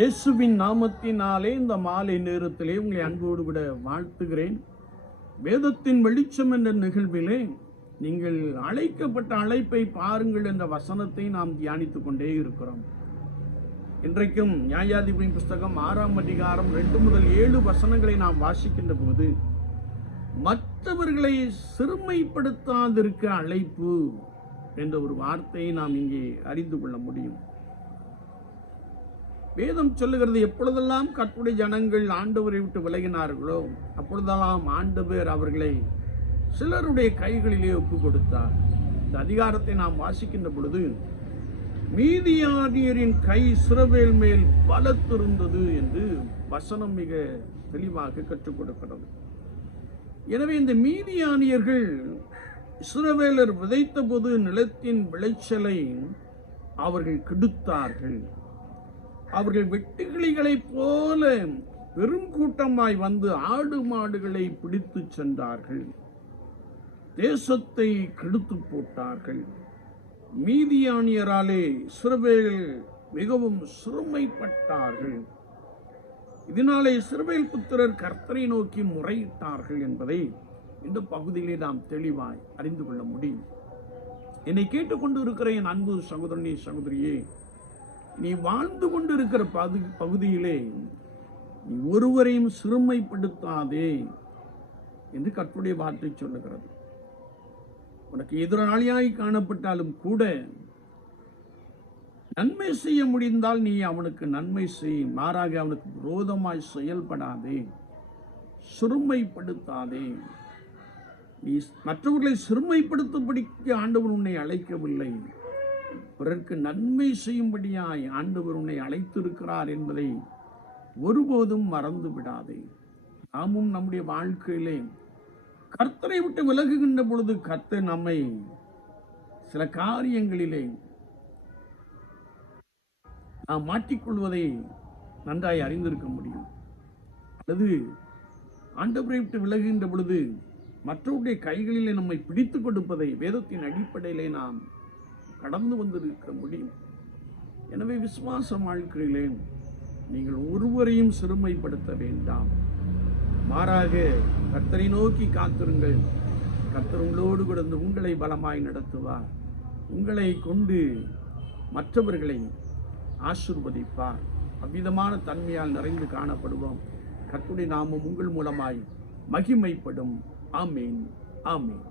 இயேசுவின் நாமத்தினாலே இந்த மாலை நேரத்திலே உங்களை அன்போடு விட வாழ்த்துகிறேன். வேதத்தின் வெளிச்சம் என்ற நிகழ்விலே நீங்கள் அழைக்கப்பட்ட அழைப்பை பாருங்கள் என்ற வசனத்தை நாம் தியானித்துக் கொண்டே இருக்கிறோம். இன்றைக்கும் நியாயாதிபதி புஸ்தகம் ஆறாம் அதிகாரம் ரெண்டு முதல் ஏழு வசனங்களை நாம் வாசிக்கின்ற போது மற்றவர்களை சிறுமைப்படுத்தாதிருக்க அழைப்பு என்ற ஒரு வார்த்தையை நாம் இங்கே அறிந்து கொள்ள முடியும். வேதம் சொல்லுகிறது எப்பொழுதெல்லாம் கற்புடைய ஜனங்கள் ஆண்டவரை விட்டு விலகினார்களோ அப்பொழுதெல்லாம் ஆண்டவர் அவர்களை சிலருடைய கைகளிலே ஒப்பு கொடுத்தார். இந்த அதிகாரத்தை நாம் வாசிக்கின்ற பொழுது மீதியானியரின் கை சிறவேல் மேல் பலத்திருந்தது என்று வசனம் மிக தெளிவாக கற்றுக் கொடுக்கிறது. எனவே இந்த மீதியானியர்கள் இஸ்ரவேலர் விதைத்தபோது நிலத்தின் விளைச்சலை அவர்கள் கெடுத்தார்கள். அவர்கள் வெட்டுக்கிளிகளைப் போல பெரும் கூட்டமாய் வந்து ஆடு மாடுகளை பிடித்து சென்றார்கள். தேசத்தை கெடுத்து போட்டார்கள். மீதியானியராலே சிறுவேல் மிகவும் சிறுமைப்பட்டார்கள். இதனாலே சிறுவேல் புத்திரர் கர்த்தரை நோக்கி முறையிட்டார்கள் என்பதை இந்த பகுதியிலே நாம் தெளிவாய் அறிந்து கொள்ள முடியும். என்னை கேட்டுக்கொண்டு இருக்கிற என் அன்பு சகோதரனே சகோதரியே நீ வாழ்ந்து கொண்டு இருக்கிற பகு பகுதியிலே நீ ஒருவரையும் சிறுமைப்படுத்தாதே என்று கற்புடைய வார்த்தை சொல்லுகிறது. உனக்கு எதிராளியாய் காணப்பட்டாலும் கூட நன்மை செய்ய முடிந்தால் நீ அவனுக்கு நன்மை செய் மாறாக அவனுக்கு விரோதமாய் செயல்படாதே சிறுமைப்படுத்தாதே. நீ மற்றவர்களை சிறுமைப்படுத்தும்படிக்கு ஆண்டவர் உன்னை அழைக்கவில்லை. பிறர்க்கு நன்மை செய்யும்படியாய் ஆண்டவர் உன்னை அழைத்திருக்கிறார் என்பதை ஒருபோதும் மறந்து விடாதே. நாமும் நம்முடைய வாழ்க்கையிலே கர்த்தரை விட்டு விலகுகின்ற பொழுது கர்த்தர் நம்மை சில காரியங்களிலே நாம் மாட்டிக்கொள்வதை நன்றாய் அறிந்திருக்க முடியும். அல்லது ஆண்டவரை விட்டு விலகுகின்ற பொழுது மற்றவருடைய கைகளிலே நம்மை பிடித்து கொடுப்பதை வேதத்தின் அடிப்படையிலே நாம் கடந்து வந்திருக்க முடியும். எனவே விசுவாச வாழ்க்கையிலே நீங்கள் ஒருவரையும் சிறுமைப்படுத்த வேண்டாம். மாறாக கர்த்தரை நோக்கி காத்திருங்கள். கர்த்தர் உங்களோடு கிடந்து உங்களை பலமாய் நடத்துவார். உங்களை கொண்டு மற்றவர்களை ஆசிர்வதிப்பார். அவ்விதமான தன்மையால் நிறைந்து காணப்படுவோம். கர்த்தருடைய நாமம் உங்கள் மூலமாய் மகிமைப்படும். ஆமீன். ஆமீன்.